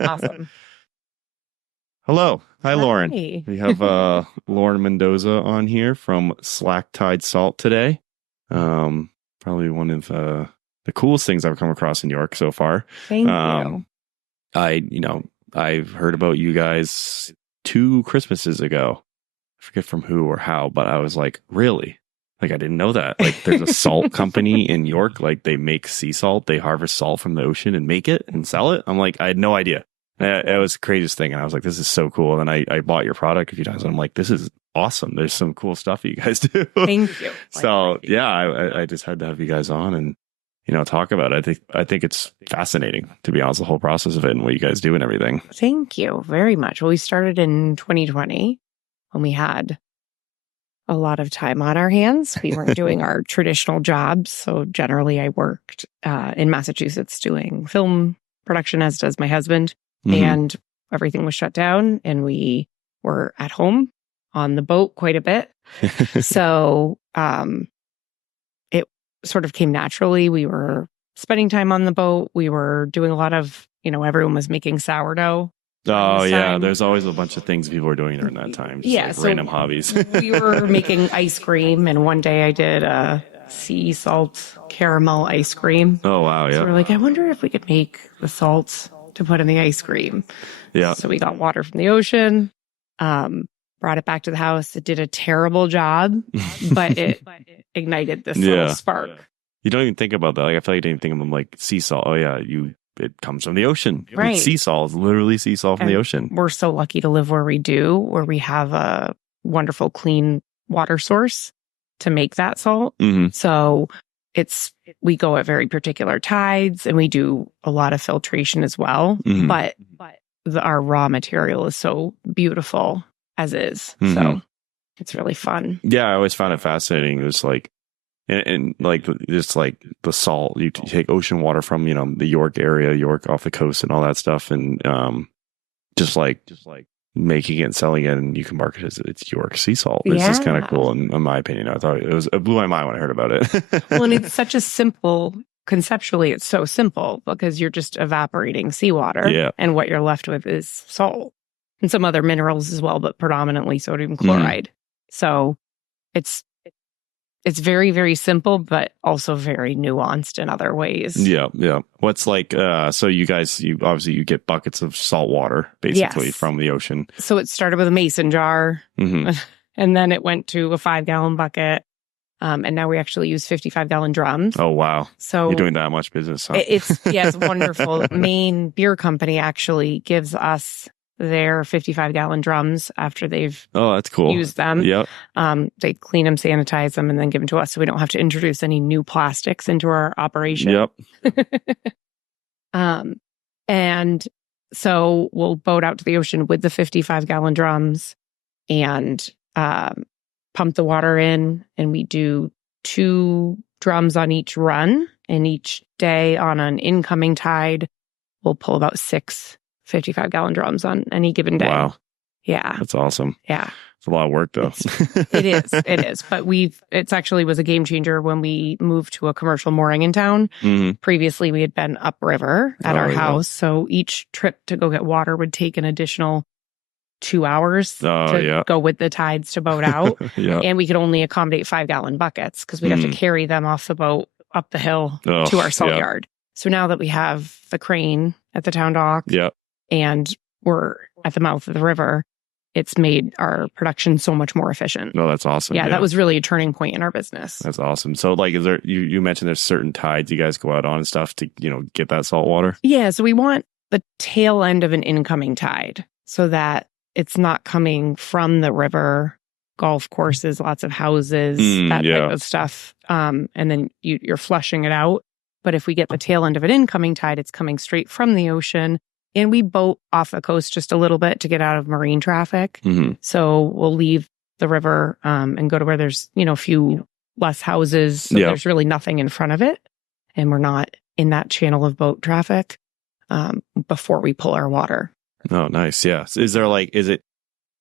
Awesome. Hello. Hi, Lauren. Hi. We have Lauren Mendoza on here from Slack Tide Salt today. Probably one of the coolest things I've come across in New York so far. Thank you. I've heard about you guys 2 Christmases ago. I forget from who or how, but I was like, really? Like, I didn't know that. Like, there's a salt company in York. Like, they make sea salt. They harvest salt from the ocean and make it and sell it. I'm like, I had no idea. It was the craziest thing. And I was like, this is so cool. And I bought your product a few times. And I'm like, this is awesome. There's some cool stuff that you guys do. Thank you. So, yeah, I just had to have you guys on and, talk about it. I think it's fascinating, to be honest, the whole process of it and what you guys do and everything. Thank you very much. Well, we started in 2020 when we had a lot of time on our hands. We weren't doing our traditional jobs. So generally I worked in Massachusetts doing film production, as does my husband. Mm-hmm. And everything was shut down and we were at home on the boat quite a bit. So it sort of came naturally. We were spending time on the boat. We were doing a lot of, everyone was making sourdough. Oh, yeah. There's always a bunch of things people are doing during that time. Just like random hobbies. We were making ice cream. And one day I did a sea salt caramel ice cream. Oh, wow. Yeah. So we're like, I wonder if we could make the salt to put in the ice cream. Yeah. So we got water from the ocean, brought it back to the house. It did a terrible job, but it ignited this little spark. You don't even think about that. Like, I feel like you didn't think of them like sea salt. Oh, yeah. It comes from the ocean. Right. Sea salt is literally sea salt from the ocean. We're so lucky to live where we do, where we have a wonderful clean water source to make that salt. Mm-hmm. So we go at very particular tides and we do a lot of filtration as well. Mm-hmm. But our raw material is so beautiful as is. Mm-hmm. So it's really fun. Yeah, I always found it fascinating. It was like, and like just like the salt, you take ocean water from the York area, York off the coast, and all that stuff, and just like making it and selling it, and you can market it as it's York sea salt. It's just kind of cool, in my opinion. I thought it blew my mind when I heard about it. Well, and it's such a simple. Conceptually, it's so simple because you're just evaporating seawater, and what you're left with is salt and some other minerals as well, but predominantly sodium chloride. So it's very, very simple, but also very nuanced in other ways. Yeah, yeah. What's like, so you guys, you get buckets of salt water, basically, from the ocean. So it started with a mason jar, and then it went to a 5-gallon bucket, and now we actually use 55-gallon drums. Oh, wow. So you're doing that much business, huh? It's wonderful. Maine Beer Company actually gives us their 55-gallon drums after they've that's cool. used them. Yep. They clean them, sanitize them, and then give them to us so we don't have to introduce any new plastics into our operation. Yep. And so we'll boat out to the ocean with the 55-gallon drums and pump the water in, and we do 2 drums on each run. And each day on an incoming tide, we'll pull about 6 55-gallon drums on any given day. Wow. Yeah. That's awesome. Yeah. It's a lot of work, though. It is. But it's actually was a game changer when we moved to a commercial mooring in town. Mm-hmm. Previously, we had been upriver at our house. So each trip to go get water would take an additional 2 hours to go with the tides to boat out. And we could only accommodate 5-gallon buckets because we'd have to carry them off the boat up the hill to our salt yard. So now that we have the crane at the town dock, and we're at the mouth of the river, it's made our production so much more efficient. No, that's awesome. Yeah, that was really a turning point in our business. That's awesome. So, like, is there? You mentioned there's certain tides you guys go out on and stuff to get that salt water. Yeah, so we want the tail end of an incoming tide so that it's not coming from the river, golf courses, lots of houses, that type of stuff, and then you're flushing it out. But if we get the tail end of an incoming tide, it's coming straight from the ocean. And we boat off the coast just a little bit to get out of marine traffic. Mm-hmm. So we'll leave the river and go to where there's, a few less houses. So there's really nothing in front of it. And we're not in that channel of boat traffic before we pull our water. Oh, nice. Yeah. Is it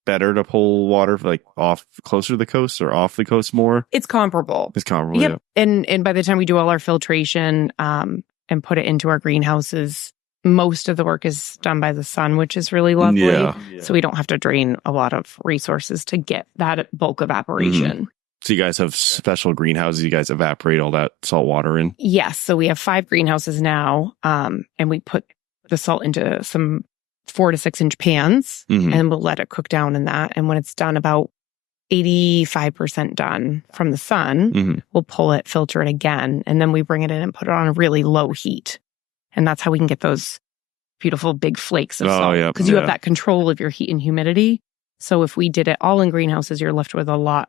better to pull water like off closer to the coast or off the coast more? It's comparable. Yep. And by the time we do all our filtration and put it into our greenhouses, most of the work is done by the sun, which is really lovely. Yeah. So we don't have to drain a lot of resources to get that bulk evaporation. Mm-hmm. So you guys have special greenhouses. You guys evaporate all that salt water in? Yes. So we have 5 greenhouses now, and we put the salt into some 4 to 6 inch pans, mm-hmm. and we'll let it cook down in that. And when it's done, about 85% done from the sun, mm-hmm. we'll pull it, filter it again, and then we bring it in and put it on a really low heat. And that's how we can get those beautiful big flakes of salt. Because you have that control of your heat and humidity. So if we did it all in greenhouses, you're left with a lot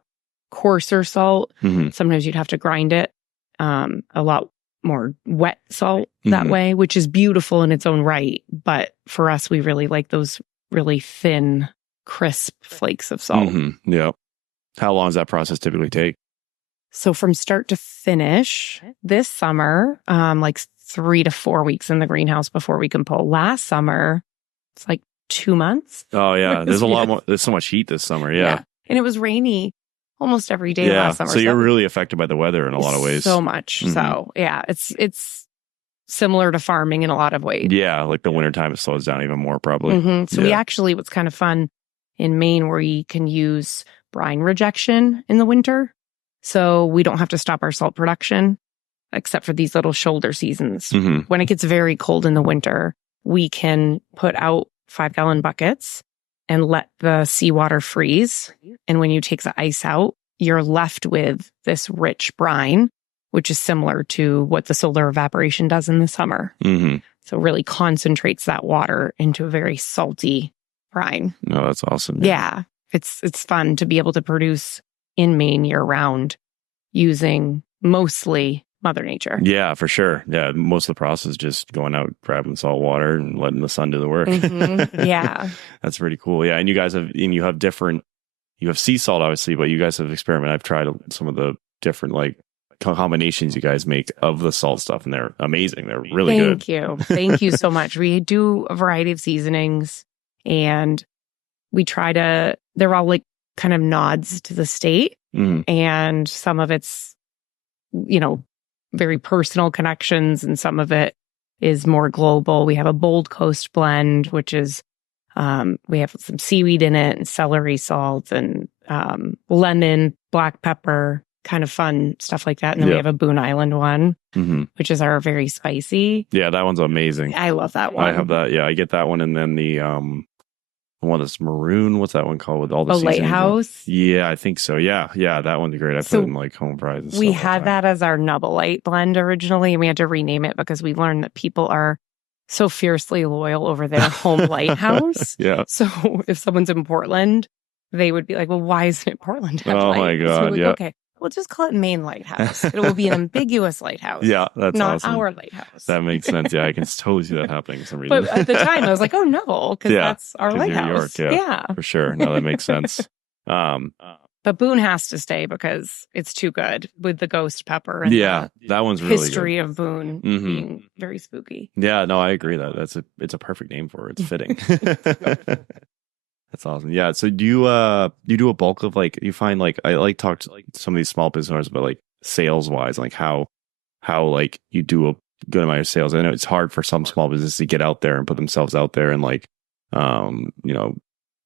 coarser salt. Mm-hmm. Sometimes you'd have to grind it. A lot more wet salt that mm-hmm. way, which is beautiful in its own right. But for us, we really like those really thin, crisp flakes of salt. Mm-hmm. Yeah. How long does that process typically take? So from start to finish this summer, like 3 to 4 weeks in the greenhouse before we can pull. Last summer, it's like 2 months. Oh yeah. There's a lot more. There's so much heat this summer. Yeah. And it was rainy almost every day last summer. So you're really affected by the weather in a lot of ways. So much. Mm-hmm. So yeah, it's similar to farming in a lot of ways. Yeah. Like the wintertime, it slows down even more probably. Mm-hmm. So we actually, what's kind of fun in Maine, where we can use brine rejection in the winter. So we don't have to stop our salt production except for these little shoulder seasons. Mm-hmm. When it gets very cold in the winter, we can put out 5-gallon buckets and let the seawater freeze. And when you take the ice out, you're left with this rich brine, which is similar to what the solar evaporation does in the summer. Mm-hmm. So it really concentrates that water into a very salty brine. No, that's awesome. Yeah. It's fun to be able to produce in Maine year round using mostly Mother Nature. Yeah, for sure. Yeah, most of the process is just going out, grabbing salt water and letting the sun do the work. Mm-hmm. Yeah. That's pretty cool. Yeah, and you guys have you have sea salt obviously, but you guys have experimented. I've tried some of the different like combinations you guys make of the salt stuff, and they're amazing. They're really good. Thank you. Thank you so much. We do a variety of seasonings, and we try to, they're all like kind of nods to the state. Mm. And some of it's, very personal connections, and some of it is more global. We have a Bold Coast blend, which is, we have some seaweed in it and celery salt and lemon, black pepper, kind of fun stuff like that. And then we have a Boone Island one, mm-hmm. which is our very spicy. Yeah, that one's amazing. I love that one. I have that. Yeah, I get that one. And then the one that's maroon. What's that one called with all the Lighthouse? Yeah, I think so. Yeah, that one's great. I put it in like home fries. And we had that as our Nubbleite blend originally, and we had to rename it because we learned that people are so fiercely loyal over their home lighthouse. Yeah. So if someone's in Portland, they would be like, "Well, why isn't it Portland?" Oh my god! So okay. We'll just call it Maine Lighthouse. It will be an ambiguous lighthouse. Yeah, that's not awesome. Our lighthouse. That makes sense. Yeah, I can totally see that happening for some reason. But at the time, I was like, "Oh no," because that's our lighthouse. New York, yeah, for sure. No, that makes sense. But Boone has to stay because it's too good with the ghost pepper. And that one's really history good. Of Boone being very spooky. Yeah, no, I agree that it's a perfect name for it. It's fitting. That's awesome. Yeah. So do you do a bulk of like, you find like, I like talk to like some of these small business owners about like sales wise, like how like you do a good amount of sales. I know it's hard for some small businesses to get out there and put themselves out there and like,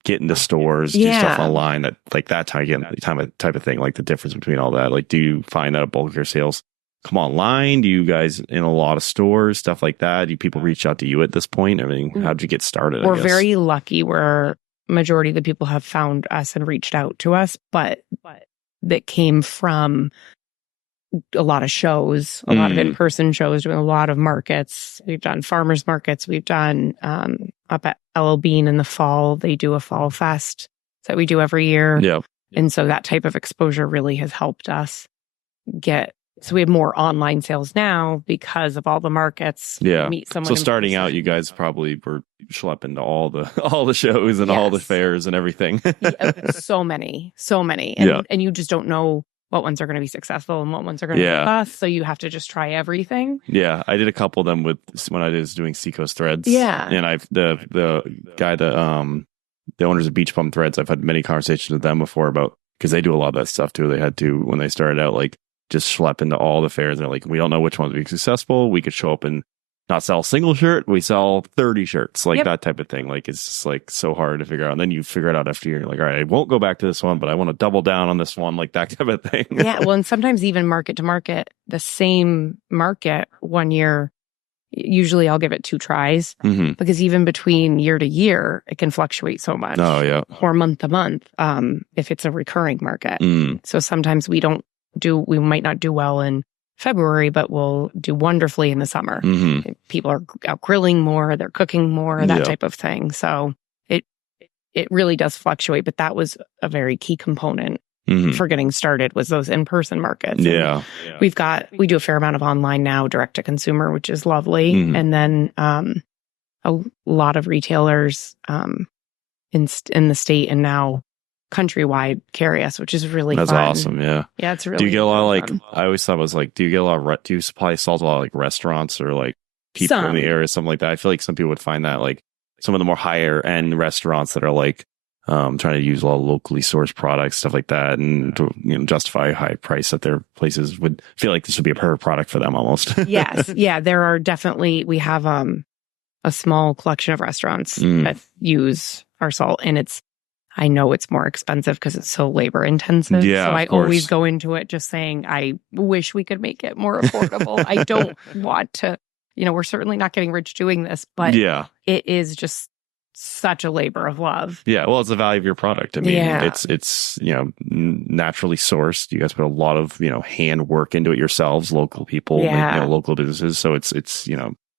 get into stores, do stuff online that like that type of thing, like the difference between all that. Like, do you find that a bulk of your sales come online? Do you guys in a lot of stores, stuff like that? Do people reach out to you at this point? I mean, how'd you get started? We're very lucky where majority of the people have found us and reached out to us, but that came from a lot of shows, a lot of in-person shows, doing a lot of markets. We've done farmers markets. We've done up at LL Bean in the fall. They do a fall fest that we do every year. Yeah. And so that type of exposure really has helped us get. So we have more online sales now because of all the markets. Yeah. Meet someone. So starting out, you guys probably were schlepping to all the shows and all the fairs and everything. So many. And you just don't know what ones are going to be successful and what ones are going to be bust. So you have to just try everything. Yeah. I did a couple of them when I was doing Seacoast Threads. Yeah. And the guy the owners of Beach Bum Threads, I've had many conversations with them before about, because they do a lot of that stuff too. They had to, when they started out, like, just schlep into all the fairs. And they're like, we don't know which ones will be successful. We could show up and not sell a single shirt. We sell 30 shirts, like that type of thing. Like, it's just like so hard to figure out. And then you figure it out after you're like, all right, I won't go back to this one, but I want to double down on this one, like that type of thing. Yeah. Well, and sometimes even market to market, the same market one year, usually I'll give it 2 tries because even between year to year, it can fluctuate so much. Oh, yeah. Or month to month, if it's a recurring market. So sometimes we might not do well in February, but we'll do wonderfully in the summer. People are out grilling more, they're cooking more, that type of thing. So it really does fluctuate, but that was a very key component for getting started, was those in-person markets. Yeah. We do a fair amount of online now, direct to consumer, which is lovely. And then a lot of retailers in the state and now countrywide carry us, which is really That's fun. awesome. Yeah. Yeah, it's really Do you get a lot of fun. I always thought it was like, do you get a lot of, do you supply salt to a lot of like restaurants or like people in the area, something like that? I feel like some people would find that like some of the more higher end restaurants that are like trying to use a lot of locally sourced products, stuff like that, and to justify a high price at their places, would feel like this would be a perfect product for them almost. Yes. Yeah. There are definitely, we have a small collection of restaurants that use our salt, and I know it's more expensive because it's so labor intensive. Yeah, so I always go into it just saying, I wish we could make it more affordable. I don't want to, we're certainly not getting rich doing this, but it is just such a labor of love. Yeah. Well, it's the value of your product. I mean, it's, naturally sourced. You guys put a lot of, hand work into it yourselves, local people, local businesses. So it's,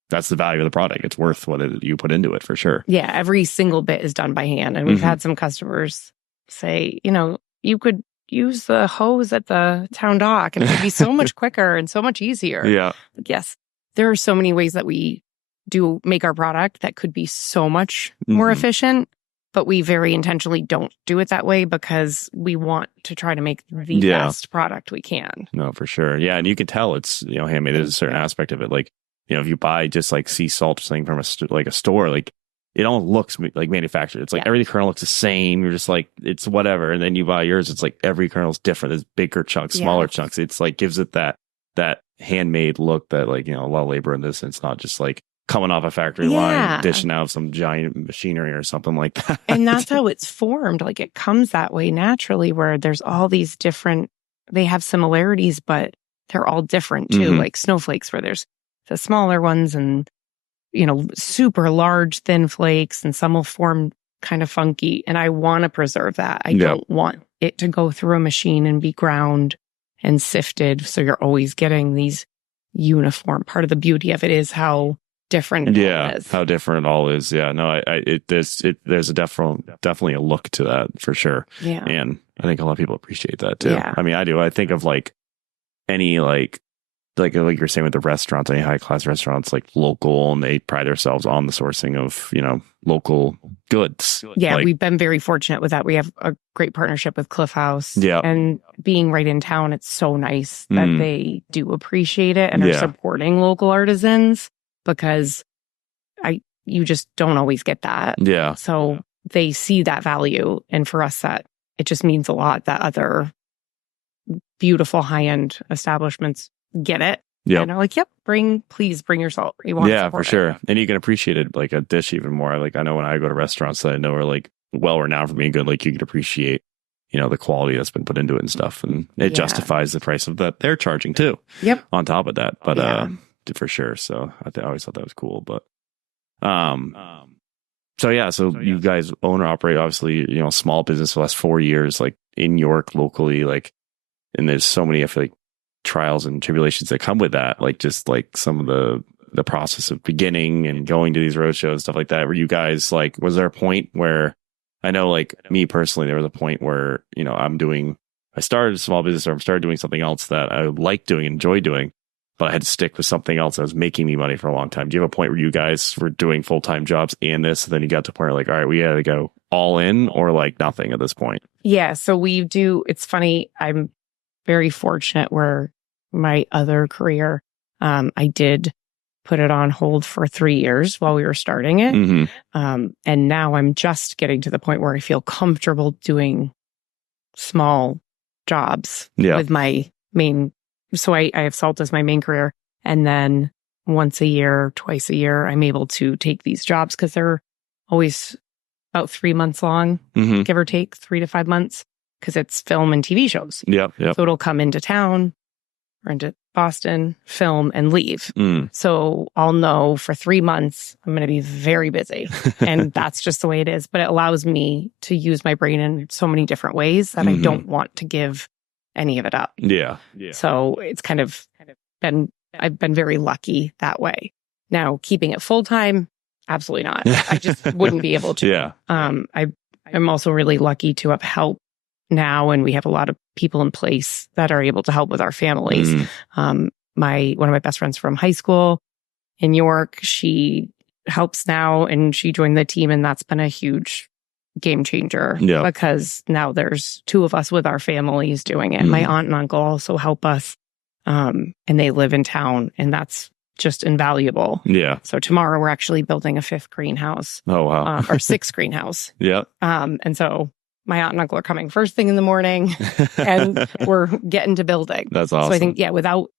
that's the value of the product. It's worth what you put into it for sure. Yeah. Every single bit is done by hand. And we've had some customers say, you could use the hose at the town dock and it would be so much quicker and so much easier. Yeah. Yes. There are so many ways that we do make our product that could be so much more efficient, but we very intentionally don't do it that way because we want to try to make the best product we can. No, for sure. Yeah. And you can tell it's, handmade. There's a certain aspect of it. Like, if you buy just like sea salt thing from a store, like it all looks like manufactured. It's like every kernel looks the same. You're just like, it's whatever. And then you buy yours, it's like every kernel's different. There's bigger chunks, smaller chunks. It's like gives it that handmade look that like, a lot of labor in this. And it's not just like coming off a factory line, dishing out some giant machinery or something like that. And that's how it's formed. Like it comes that way naturally, where there's all these different, they have similarities, but they're all different too. Like snowflakes, where there's the smaller ones and, super large thin flakes, and some will form kind of funky. And I want to preserve that. I don't want it to go through a machine and be ground and sifted. So you're always getting these uniform. Part of the beauty of it is how different it all is. How different it all is. Yeah, no, there's definitely a look to that for sure. Yeah. And I think a lot of people appreciate that too. Yeah. I mean, I do. I think of like any like you're saying with the restaurants, any high class restaurants, like local, and they pride themselves on the sourcing of, local goods. Yeah, we've been very fortunate with that. We have a great partnership with Cliff House. Yeah. And being right in town, it's so nice that they do appreciate it and are supporting local artisans, because you just don't always get that. Yeah. So they see that value. And for us, that it just means a lot that other beautiful high-end establishments get it. Yeah. And they're like, please bring your salt. We want for sure. And you can appreciate it like a dish even more. Like I know when I go to restaurants that I know are like well renowned for being good, like you can appreciate, the quality that's been put into it and stuff. And it justifies the price of that they're charging too. Yep. On top of that. But for sure. So I always thought that was cool. But so you guys own or operate obviously, small business for the last 4 years, like in York locally, like, and there's so many, I feel like, trials and tribulations that come with that, like just like some of the process of beginning and going to these road shows, stuff like that. Were you guys like, was there a point where, I know like me personally, there was a point where, I started a small business, or I started doing something else that I like doing, enjoy doing, but I had to stick with something else that was making me money for a long time. Do you have a point where you guys were doing full-time jobs and this, and then you got to a point where like, all right, we got to go all in, or like nothing at this point? Yeah. So we do. It's funny. I'm very fortunate where my other career, I did put it on hold for 3 years while we were starting it. And now I'm just getting to the point where I feel comfortable doing small jobs with my main. So I have salt as my main career. And then once a year, twice a year, I'm able to take these jobs because they're always about 3 months long, give or take 3 to 5 months, because it's film and TV shows. Yep. So it'll come into town or into Boston, film, and leave. So I'll know for 3 months, I'm going to be very busy. And that's just the way it is. But it allows me to use my brain in so many different ways that I don't want to give any of it up. Yeah. So it's kind of been, I've been very lucky that way. Now, keeping it full time, absolutely not. I just wouldn't be able to. Yeah. I'm also really lucky to have help now, and we have a lot of people in place that are able to help with our families. One of my best friends from high school in York, she helps now, and she joined the team, and that's been a huge game changer because now there's 2 of us with our families doing it. My aunt and uncle also help us, and they live in town, and that's just invaluable. Yeah. So tomorrow we're actually building a 5th greenhouse. Oh, wow. Or 6th greenhouse. Yeah. And so my aunt and uncle are coming first thing in the morning and we're getting to building. That's awesome. So I think, without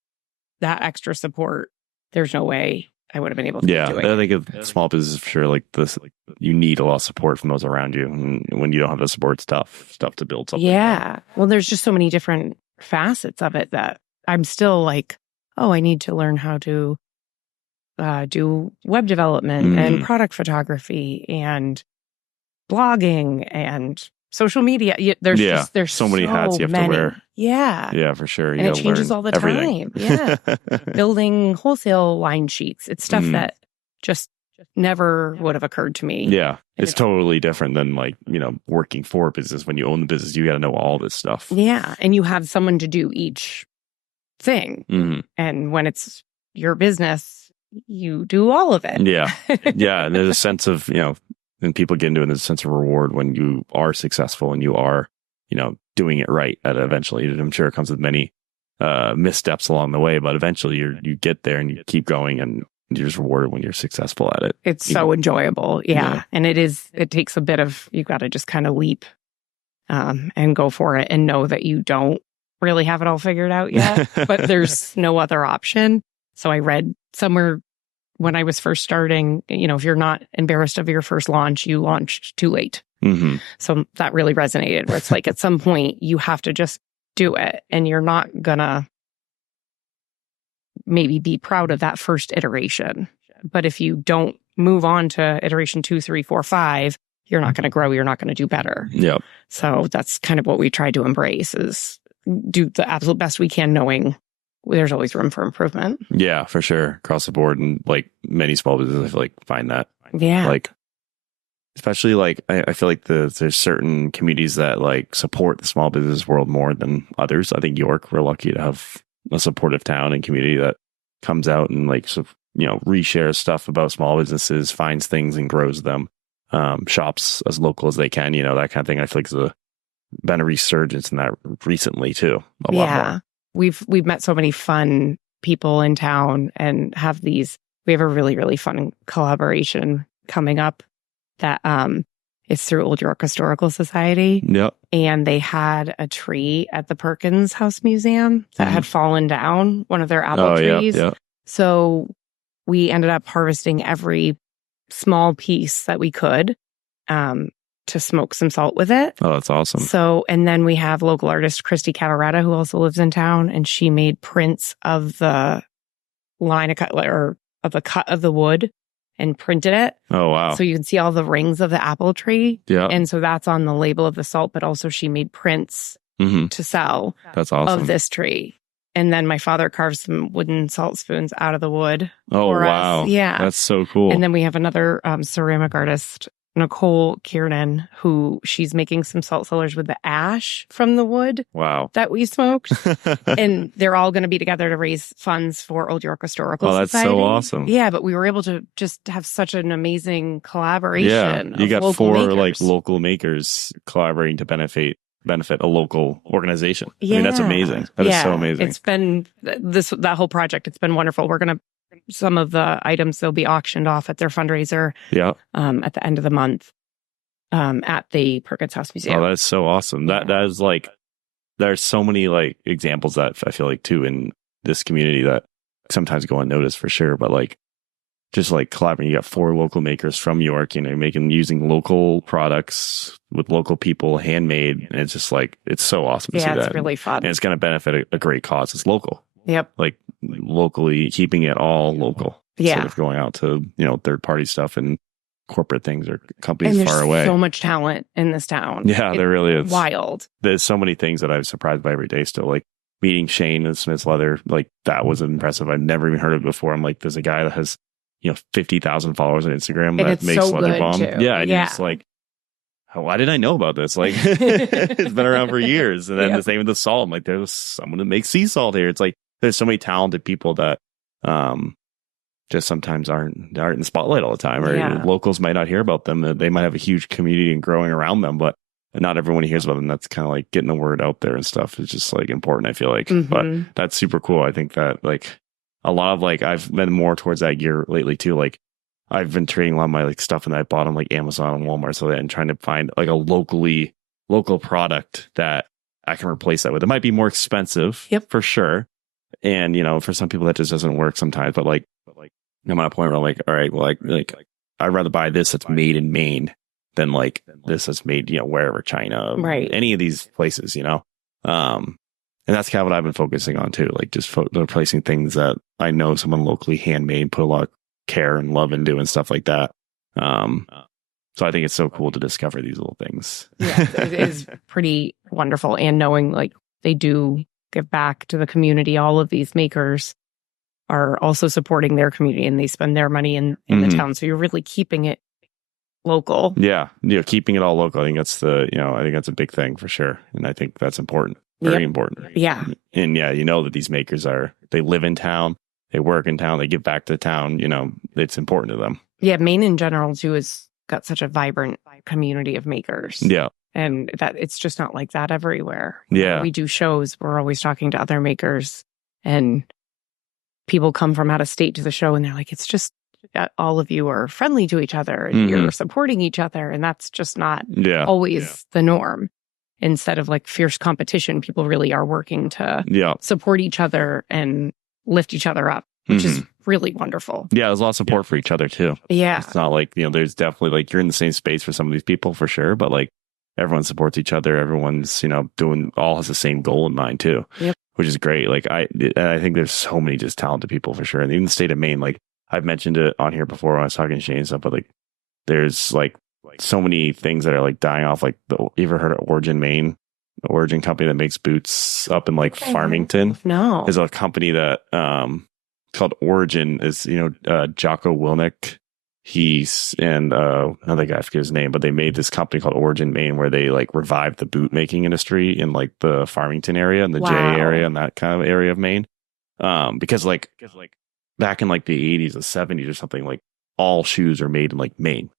that extra support, there's no way I would have been able to do it. I think of small business for sure, like this, like you need a lot of support from those around you. And when you don't have the support, it's tough to build something. Yeah. Well, there's just so many different facets of it that I'm still like, oh, I need to learn how to do web development and product photography and blogging and social media. There's so many hats you have to wear. Yeah, for sure. And it changes all the time. Yeah, building wholesale line sheets. It's stuff that just never would have occurred to me. Yeah, it's totally different than working for a business. When you own the business, you got to know all this stuff. Yeah, and you have someone to do each thing. And when it's your business, you do all of it. Yeah. And there's a sense of, and people get into it, there's a sense of reward when you are successful and you are, doing it right eventually. I'm sure it comes with many missteps along the way, but eventually you get there and you keep going and you're just rewarded when you're successful at it. It's so enjoyable. Yeah. And it takes a bit of, you've got to just kind of leap and go for it and know that you don't really have it all figured out yet, but there's no other option. So I read somewhere when I was first starting, if you're not embarrassed of your first launch, you launched too late. So that really resonated, where it's like at some point you have to just do it, and you're not gonna maybe be proud of that first iteration. But if you don't move on to iteration 2, 3, 4, 5, you're not going to grow. You're not going to do better. Yep. So that's kind of what we try to embrace, is do the absolute best we can, knowing there's always room for improvement. Yeah, for sure. Across the board. And like many small businesses, I feel like find that. Yeah. Like, especially like, I feel like there's certain communities that like support the small business world more than others. I think York, we're lucky to have a supportive town and community that comes out and like, reshares stuff about small businesses, finds things and grows them. Shops as local as they can, that kind of thing. I feel like there's been a resurgence in that recently too. A lot more. We've met so many fun people in town and we have a really, really fun collaboration coming up that it's through Old York Historical Society. Yep. And they had a tree at the Perkins House Museum that had fallen down, one of their apple trees. Yep. So we ended up harvesting every small piece that we could to smoke some salt with it. Oh, that's awesome. So, and then we have local artist Christy Cavaretta, who also lives in town, and she made prints of the line of cut, or of the cut of the wood, and printed it. Oh, wow. So you can see all the rings of the apple tree. Yeah. And so that's on the label of the salt, but also she made prints to sell. That's awesome. Of this tree. And then my father carved some wooden salt spoons out of the wood. Oh, wow. Us. Yeah. That's so cool. And then we have another ceramic artist, Nicole Kiernan, who she's making some salt cellars with the ash from the wood. Wow. That we smoked. And they're all going to be together to raise funds for Old York Historical Society. That's so awesome. Yeah, but we were able to just have such an amazing collaboration. Yeah, you got 4 makers. like local makers collaborating to benefit a local organization. Yeah. I mean, that's amazing. That is so amazing. It's been that whole project. It's been wonderful. Some of the items, they'll be auctioned off at their fundraiser. Yeah. At the end of the month, at the Perkins House Museum. Oh, that's so awesome. That is like, there's so many like examples that I feel like too in this community that sometimes go unnoticed for sure, but like just like collaborating. You got 4 local makers from York, using local products with local people, handmade. And it's just like, it's so awesome to see that. Yeah, it's really fun. And it's going to benefit a great cause. It's local. Yep. Like locally, keeping it all local. Yeah. Instead of going out to, third party stuff and corporate things or companies and far away. So much talent in this town. Yeah, there really is. Wild. There's so many things that I'm surprised by every day still. Like meeting Shane and Smith's Leather, like that was impressive. I've never even heard of it before. I'm like, there's a guy that has 50,000 followers on Instagram that makes so leather balm. Too. Yeah, and you're just like, why did I know about this? Like, it's been around for years. And then the same with the salt. I'm like, there's someone that makes sea salt here. It's like there's so many talented people that just sometimes aren't in the spotlight all the time, or locals might not hear about them. They might have a huge community and growing around them, but not everyone hears about them. That's kind of like getting the word out there and stuff is just like important, I feel like. But that's super cool. I think that like a lot of like I've been more towards that gear lately too. Like I've been trading a lot of my like stuff and I bought on like Amazon and Walmart, so that and trying to find like a local product that I can replace that with. It might be more expensive, for sure. And for some people that just doesn't work sometimes. But I'm at a point where I'm like, all right, well, like I'd rather buy this that's made in Maine than like this that's made wherever, China, any of these places, and that's kind of what I've been focusing on too, like just replacing things that I know someone locally handmade, put a lot of care and love into and stuff like that. So I think it's so cool to discover these little things. Yeah, it is pretty wonderful. And knowing like they do give back to the community, all of these makers are also supporting their community and they spend their money in the town. So you're really keeping it local. Yeah. Keeping it all local. I think that's a big thing for sure. And I think that's important. Very important. Yeah. And that these makers they live in town, they work in town, they give back to the town, it's important to them. Yeah. Maine in general too has got such a vibrant community of makers. Yeah. And that it's just not like that everywhere. Yeah. When we do shows, we're always talking to other makers and people come from out of state to the show and they're like, it's just all of you are friendly to each other and you're supporting each other. And that's just not always the norm. Instead of like fierce competition, people really are working to support each other and lift each other up, which is really wonderful. Yeah, there's a lot of support for each other too. Yeah. It's not like, there's definitely like you're in the same space for some of these people for sure, but like everyone supports each other. Everyone's, all has the same goal in mind too, which is great. Like I think there's so many just talented people for sure. And even the state of Maine, like I've mentioned it on here before when I was talking to Shane and stuff, but like there's like so many things that are like dying off. Like you ever heard of Origin, Maine? The Origin company that makes boots up in like Farmington. No. Is a company that called Origin is, Jocko Wilnick. He's and another guy, I forget his name, but they made this company called Origin, Maine, where they like revived the boot making industry in like the Farmington area and the J area and that kind of area of Maine. Because back in like the 80s or 70s or something, like all shoes are made in like Maine.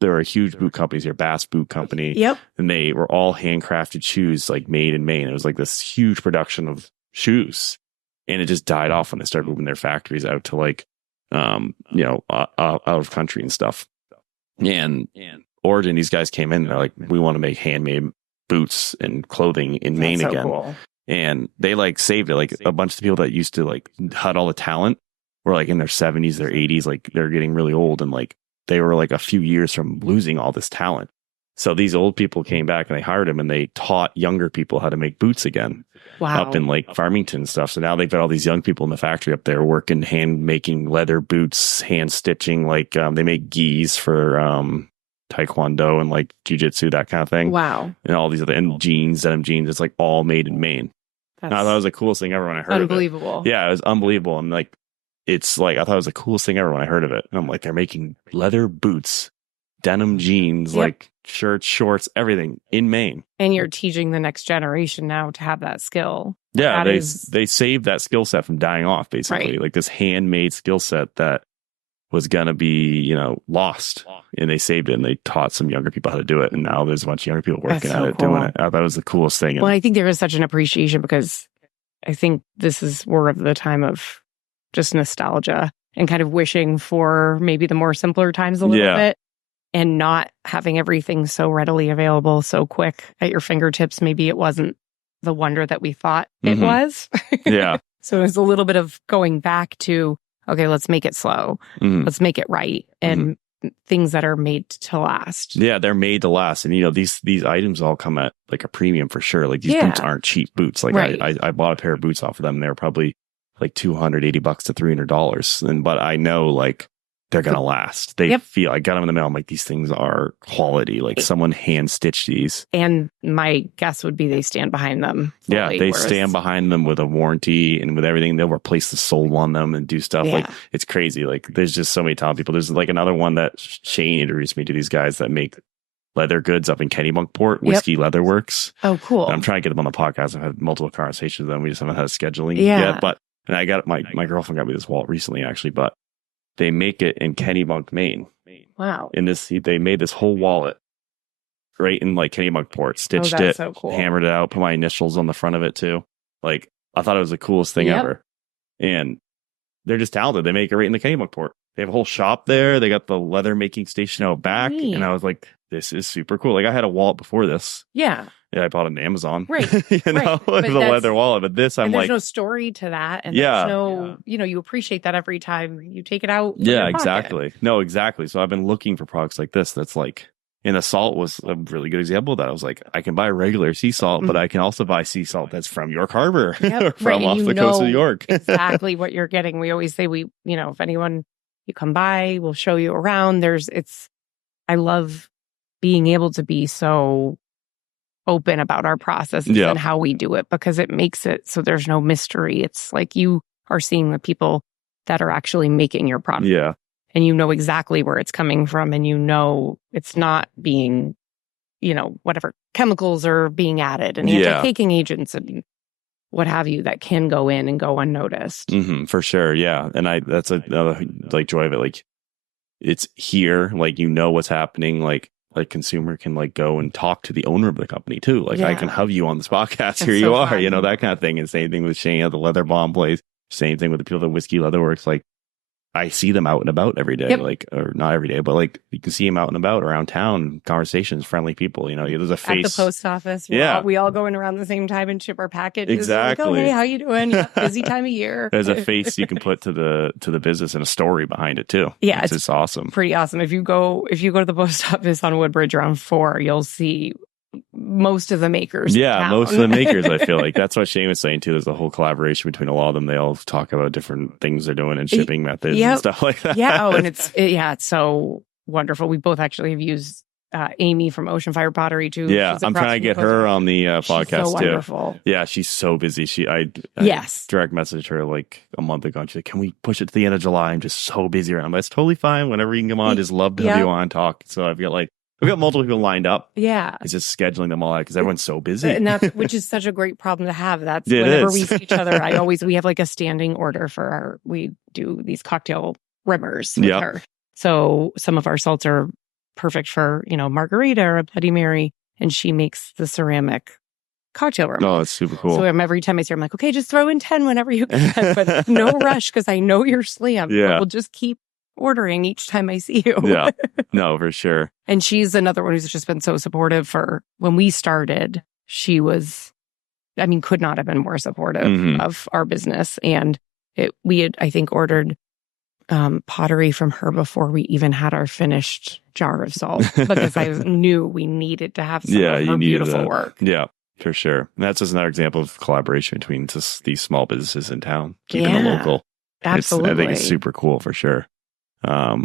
There were huge boot companies here, Bass Boot Company. Yep. And they were all handcrafted shoes, like made in Maine. It was like this huge production of shoes. And it just died off when they started moving their factories out to like, out of country and stuff. And Origin, these guys came in and they're like, we want to make handmade boots and clothing in Maine again. Cool. And they like saved it. Like a bunch of the people that used to like had all the talent were like in their 70s, their 80s, like they're getting really old and like, they were like a few years from losing all this talent. So these old people came back and they hired them and they taught younger people how to make boots again. Wow. Up in like Farmington and stuff. So now they've got all these young people in the factory up there working, hand making leather boots, hand stitching. Like they make gis for Taekwondo and like jiu-jitsu, that kind of thing. Wow. And all these other jeans, denim jeans. It's like all made in Maine. I thought that was the coolest thing ever when I heard unbelievable. of it. Yeah, it was unbelievable. I'm like, it's like, I thought it was the coolest thing ever when I heard of it. And I'm like, they're making leather boots, denim jeans, like shirts, shorts, everything in Maine. And you're teaching the next generation now to have that skill. Yeah, they saved that skill set from dying off, basically. Right. Like this handmade skill set that was going to be, lost. And they saved it and they taught some younger people how to do it. And now there's a bunch of younger people working at it, doing it. I thought it was the coolest thing. Well, I think there is such an appreciation because I think we're of the time of just nostalgia and kind of wishing for maybe the more simpler times a little bit and not having everything so readily available so quick at your fingertips. Maybe it wasn't the wonder that we thought it was. Yeah. So it was a little bit of going back to, okay, let's make it slow. Let's make it right. And things that are made to last. Yeah, they're made to last. And, you know, these items all come at like a premium for sure. Like these boots aren't cheap boots. Like I bought a pair of boots off of them. They were probably like $280 to $300. But I know like they're going to last. They feel, I got them in the mail. I'm like, these things are quality. Like someone hand stitched these. And my guess would be they stand behind them fully, yeah, they stand behind them with a warranty and with everything. They'll replace the sole on them and do stuff. Like it's crazy. Like there's just so many talented people. There's like another one that Shane introduced me to, these guys that make leather goods up in Kennebunkport, Whiskey Leather Works. Oh, cool. And I'm trying to get them on the podcast. I've had multiple conversations with them. We just haven't had a scheduling yet. But and I got my girlfriend got me this wallet recently, actually, but they make it in Kennebunk, Maine. Wow. In this, they made this whole wallet right in like Kennebunkport, stitched it, so cool. Hammered it out, put my initials on the front of it too. Like I thought it was the coolest thing ever. And they're just talented. They make it right in the Kennebunkport. They have a whole shop there. They got the leather making station out back. Neat. And I was like, this is super cool. Like I had a wallet before this. Yeah. Yeah, I bought it on Amazon. Right. you know, it was a leather wallet. But this, I'm there's like, no story to that. And there's no, you know, you appreciate that every time you take it out. Yeah, exactly. No, exactly. So I've been looking for products like this. That's like, and the salt was a really good example of that. I was like, I can buy regular sea salt, but I can also buy sea salt that's from York Harbor, from off the coast of New York. Exactly what you're getting. We always say you know, if anyone you come by, we'll show you around. I love being able to be so open about our processes and how we do it, because it makes it so there's no mystery. It's like you are seeing the people that are actually making your product. Yeah. And you know exactly where it's coming from, and you know it's not being, you know, whatever chemicals are being added and anti-caking agents and what have you that can go in and go unnoticed. For sure. Yeah. And that's another like joy of it. Like it's here, like, you know, what's happening. Like consumer can like go and talk to the owner of the company too. Like I can have you on this podcast. Here you are, you know, that kind of thing. And same thing with Shane at the Leather Bomb place. Same thing with the people at Whiskey Leather Works. Like I see them out and about every day, like, or not every day, but like you can see them out and about around town, conversations, friendly people, you know, there's a face. At the post office. We all go in around the same time and ship our packages. Exactly. Like, oh, hey, how you doing? Busy time of year. There's a face you can put to the business and a story behind it too. Yeah. It's just awesome. Pretty awesome. If you go to the post office on Woodbridge around 4, you'll see most of the makers. Yeah, most of the makers, I feel like. That's what Shane was saying too. There's a whole collaboration between a lot of them. They all talk about different things they're doing and shipping methods and stuff like that. Yeah. Oh, and it's so wonderful. We both actually have used Amy from Ocean Fire Pottery too. Yeah, I'm trying to get her on the podcast so too. Wonderful. Yeah, she's so busy. I direct messaged her like a month ago. And she's like, "Can we push it to the end of July? I'm just so busy right now." That's totally fine. Whenever you can come on, just love to have you on and talk. So I've got multiple people lined up. Yeah. It's just scheduling them all out because everyone's so busy. And which is such a great problem to have. That's whenever we see each other, we have like a standing order for we do these cocktail rimmers with her. So some of our salts are perfect for, you know, margarita or a Bloody Mary. And she makes the ceramic cocktail rimmer. Oh, it's super cool. So every time I see her, I'm like, okay, just throw in 10 whenever you can. But no rush because I know you're slammed. Yeah. But we'll just keep ordering each time I see you. Yeah, no, for sure. And she's another one who's just been so supportive. For when we started, she was, could not have been more supportive of our business. And we had, I think, ordered pottery from her before we even had our finished jar of salt, because I knew we needed to have some of her beautiful work. Yeah, for sure. And that's just another example of collaboration between just these small businesses in town, keeping it local. Absolutely. I think it's super cool for sure. I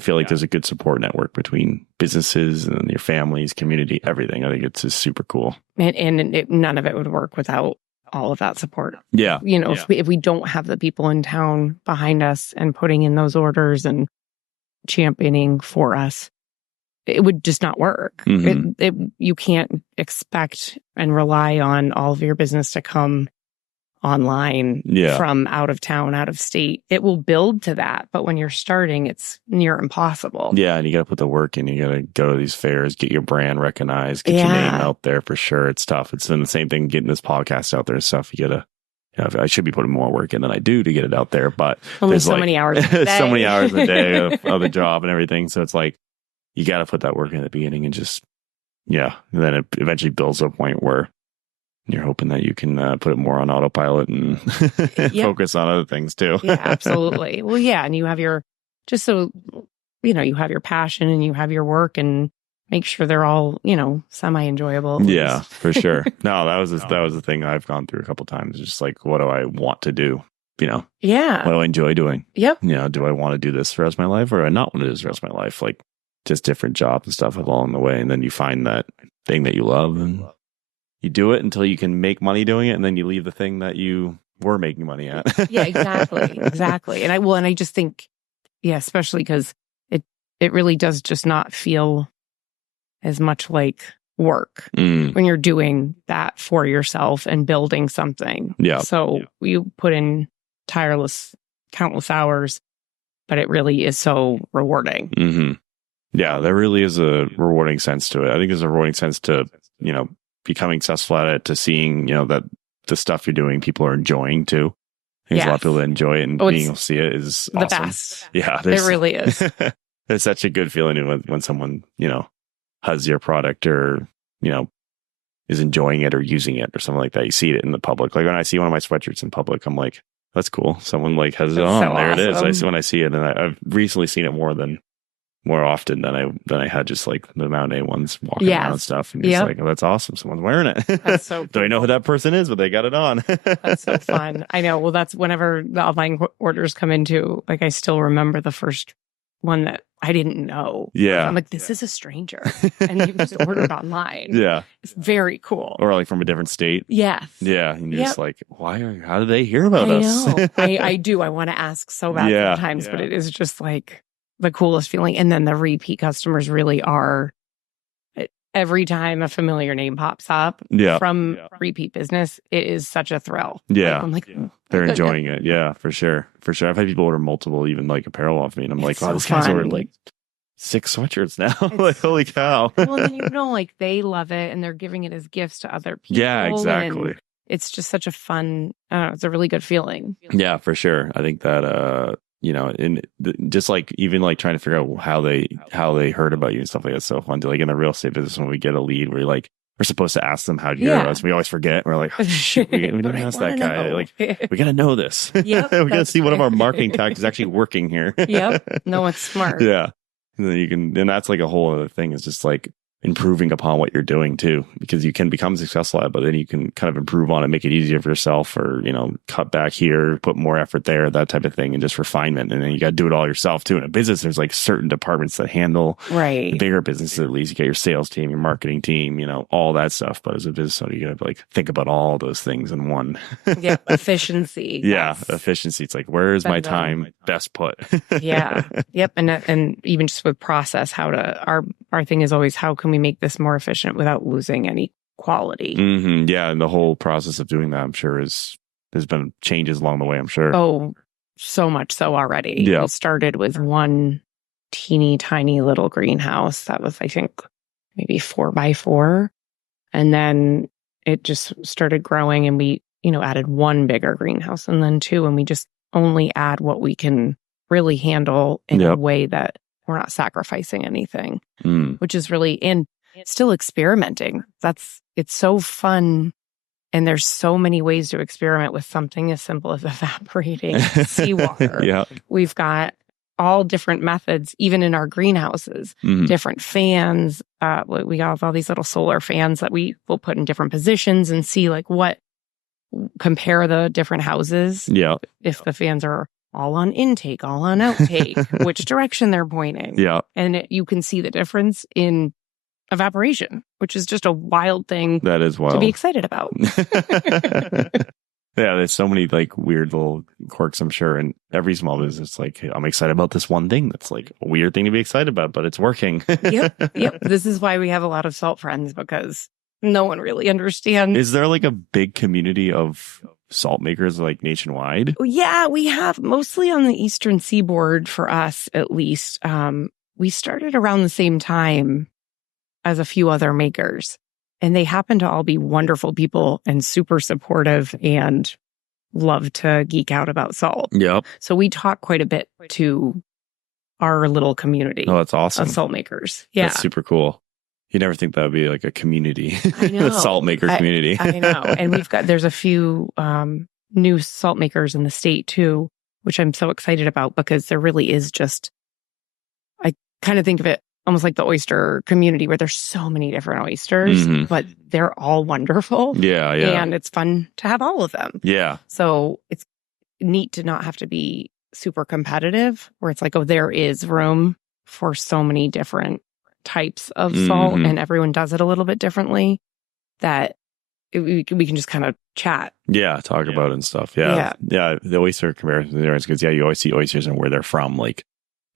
feel like there's a good support network between businesses and your families, community, everything. I think it's just super cool. And none of it would work without all of that support. Yeah. You know, if we don't have the people in town behind us and putting in those orders and championing for us, it would just not work. You can't expect and rely on all of your business to come online from out of town, out of state. It will build to that, but when you're starting, it's near impossible. Yeah, and you got to put the work in. You got to go to these fairs, get your brand recognized, get your name out there for sure. It's tough. It's then the same thing getting this podcast out there and stuff. You got to, I should be putting more work in than I do to get it out there, but only so many hours a day. So many hours a day of the job and everything. So it's like, you got to put that work in at the beginning and just, and then it eventually builds to a point where You're hoping that you can put it more on autopilot and focus on other things too. Yeah, absolutely. Well, yeah. And you have your, just so, you have your passion and you have your work, and make sure they're all, semi-enjoyable. Yeah, for sure. No, that was the thing I've gone through a couple times. It's just like, what do I want to do? Yeah. What do I enjoy doing? Yep. Do I want to do this for the rest of my life, or do I not want to do this for the rest of my life? Like just different jobs and stuff along the way. And then you find that thing that you love and you do it until you can make money doing it. And then you leave the thing that you were making money at. Yeah, exactly. Exactly. And I just think, especially because it really does just not feel as much like work when you're doing that for yourself and building something. Yeah. So you put in countless hours, but it really is so rewarding. Mm-hmm. Yeah, there really is a rewarding sense to it. I think there's a rewarding sense to, becoming successful at it, to seeing, that the stuff you're doing, people are enjoying too. There's a lot of people that enjoy it, and being able to see it is awesome. The best. Yeah. It really is. It's such a good feeling when someone, has your product or, is enjoying it or using it or something like that. You see it in the public. Like when I see one of my sweatshirts in public, I'm like, that's cool. Someone like has it on. So there awesome. It is. When I see it, and I've recently seen it more often than I had just like the Mount A ones walking around and stuff. And it's like, oh, that's awesome. Someone's wearing it. That's so cool. Do I know who that person is? But they got it on. That's so fun. I know. Well, that's whenever the online orders come into, like, I still remember the first one that I didn't know. Yeah. I'm like, this is a stranger. And you just ordered online. Yeah. It's very cool. Or like from a different state. Yes. Yeah. And you're just like, how did they hear about us? Know. I do. I want to ask so bad sometimes, but it is just like the coolest feeling. And then the repeat customers really are, every time a familiar name pops up from repeat business, it is such a thrill. Yeah. Like, I'm like, they're enjoying it. Yeah, for sure. For sure. I've had people order multiple, even like apparel off me. And I'm like, wow, this guy's ordered like 6 sweatshirts now. Like, holy cow. Well, then, like they love it and they're giving it as gifts to other people. Yeah, exactly. It's just such a fun, it's a really good feeling. Yeah, for sure. I think that, just like even like trying to figure out how they heard about you and stuff like that's so fun. To like in the real estate business, when we get a lead, we're supposed to ask them how you hear about us. We always forget. We're like, oh, shoot, we didn't ask that guy. Like, we got to know this. Yep, we got to see one of our marketing tactics actually working here. Yep. No, it's smart. Yeah. And then that's like a whole other thing, is just like improving upon what you're doing too, because you can become successful at it, but then you can kind of improve on it, make it easier for yourself, or cut back here, put more effort there, that type of thing, and just refinement. And then you got to do it all yourself too. In a business, there's like certain departments that handle the bigger businesses. At least you got your sales team, your marketing team, all that stuff. But as a business owner, you got to like think about all those things in one. Yeah, efficiency. Yeah, efficiency. It's like, where is my time best put? Yeah. Yep. And even just with process, our thing is always, how can we make this more efficient without losing any quality? Mm-hmm. Yeah. And the whole process of doing that, I'm sure, there's been changes along the way, I'm sure. Oh, so much so already. Yeah. It started with one teeny tiny little greenhouse that was, I think, maybe 4x4. And then it just started growing, and we, added one bigger greenhouse, and then 2. And we just only add what we can really handle in a way that we're not sacrificing anything, which is really, and still experimenting. It's so fun. And there's so many ways to experiment with something as simple as evaporating seawater. Yeah. We've got all different methods, even in our greenhouses, different fans. We got all these little solar fans that we will put in different positions and see compare the different houses. Yeah. If the fans are all on intake, all on outtake, which direction they're pointing. Yeah. And you can see the difference in evaporation, which is just a wild thing. That is wild to be excited about. Yeah, there's so many like weird little quirks, I'm sure, in every small business. Like, I'm excited about this one thing that's like a weird thing to be excited about, but it's working. Yep. This is why we have a lot of salt friends, because no one really understands. Is there like a big community of salt makers like nationwide? Yeah, we have, mostly on the eastern seaboard for us, at least. We started around the same time as a few other makers, and they happen to all be wonderful people and super supportive and love to geek out about salt. Yep. So we talk quite a bit to our little community. Oh, that's awesome. Of salt makers. Yeah. That's super cool. You never think that would be like a community, I know. a salt maker community. I know. And there's a few new salt makers in the state too, which I'm so excited about because there really is just, I kind of think of it almost like the oyster community where there's so many different oysters, but they're all wonderful. Yeah. And it's fun to have all of them. Yeah. So it's neat to not have to be super competitive where it's like, oh, there is room for so many different types of salt and everyone does it a little bit differently that we can just kind of chat. Yeah, talk about it and stuff. Yeah. The oyster comparison there is because you always see oysters and where they're from, like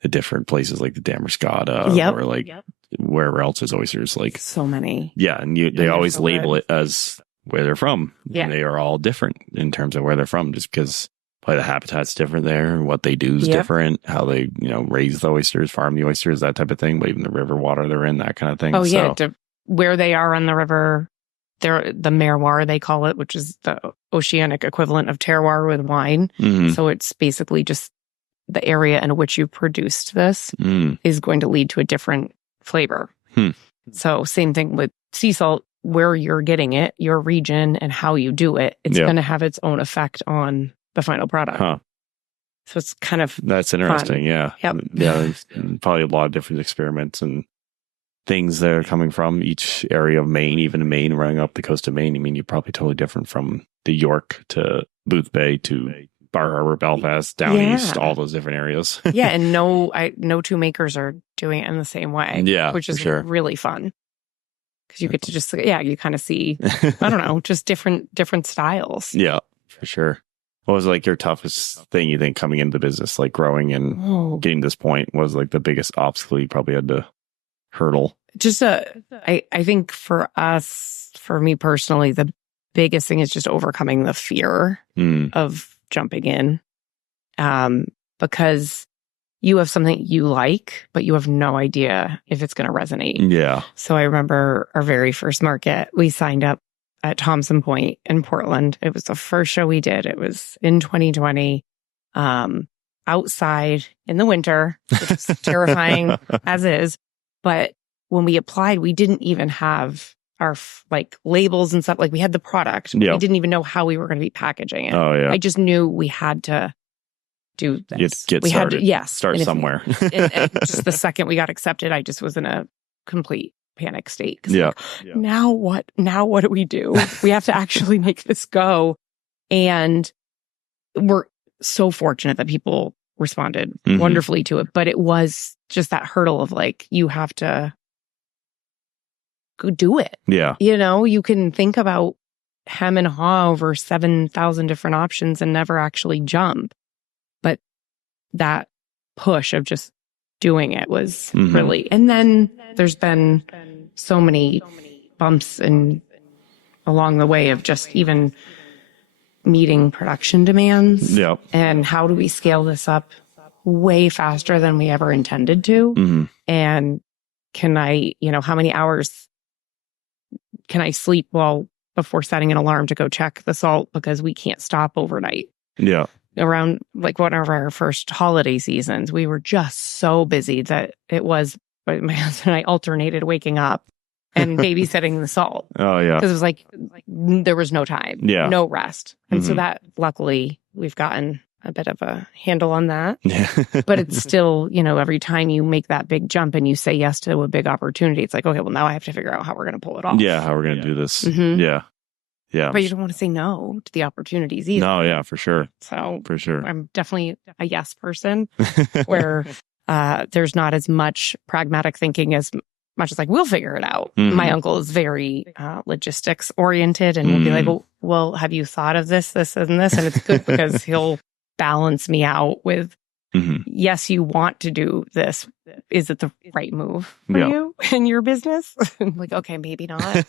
the different places like the Damascotta or like wherever else is oysters. Like so many. Yeah, and they always label it as where they're from. Yeah. And they are all different in terms of where they're from just because probably the habitat's different there, what they do is different, how they, raise the oysters, farm the oysters, that type of thing, but even the river water they're in, that kind of thing. Oh, yeah. Where they are on the river, they're the merroir, they call it, which is the oceanic equivalent of terroir with wine. So it's basically just the area in which you produced this is going to lead to a different flavor. So same thing with sea salt, where you're getting it, your region, and how you do it, it's going to have its own effect on the final product. So it's kind of that's interesting. Fun. Yeah. There's probably a lot of different experiments and things that are coming from each area of Maine, even in Maine, running up the coast of Maine. I mean, you're probably totally different from the York to Boothbay to Bar Harbor, Belfast, down east, all those different areas. And no two makers are doing it in the same way. Yeah, which is really fun. Because you get to just, you kind of see, I don't know, just different styles. Yeah, for sure. What was like your toughest thing you think coming into the business, like growing and getting to this point was like the biggest obstacle you probably had to hurdle? Just I think for me personally, the biggest thing is just overcoming the fear of jumping in. Because you have something you like, but you have no idea if it's going to resonate. Yeah. So I remember our very first market, we signed up at Point in Portland. It was the first show we did. It was in 2020, outside in the winter, which is terrifying as is. But when we applied, we didn't even have our labels and stuff. Like we had the product. We didn't even know how we were going to be packaging it. Oh, yeah. I just knew we had to do this. Get we started. Had to, start somewhere. And just the second we got accepted, I just was in a complete panic state. Now what? Now what do we do? We have to actually make this go. And we're so fortunate that people responded wonderfully to it. But it was just that hurdle of you have to go do it. Yeah. You can think about hem and haw over 7,000 different options and never actually jump. But that push of just doing it was really, and then there's been so many bumps along the way of just even meeting production demands. Yep. And how do we scale this up way faster than we ever intended to? And can I, how many hours can I sleep before setting an alarm to go check the salt because we can't stop overnight? Yeah. Around one of our first holiday seasons, we were just so busy that my husband and I alternated waking up and babysitting the salt. Oh, yeah. Because it was there was no time, no rest. And so that, luckily, we've gotten a bit of a handle on that. But it's still, every time you make that big jump and you say yes to a big opportunity, it's like, okay, well, now I have to figure out how we're going to pull it off. Yeah, how we're going to do this. Yeah. Yeah. But you don't want to say no to the opportunities either. No, yeah, for sure. So for sure. I'm definitely a yes person where there's not as much pragmatic thinking as much as we'll figure it out. My uncle is very logistics oriented and will be like, well, have you thought of this, and this? And it's good because he'll balance me out with, yes, you want to do this. Is it the right move for you in your business? I'm like, okay, maybe not.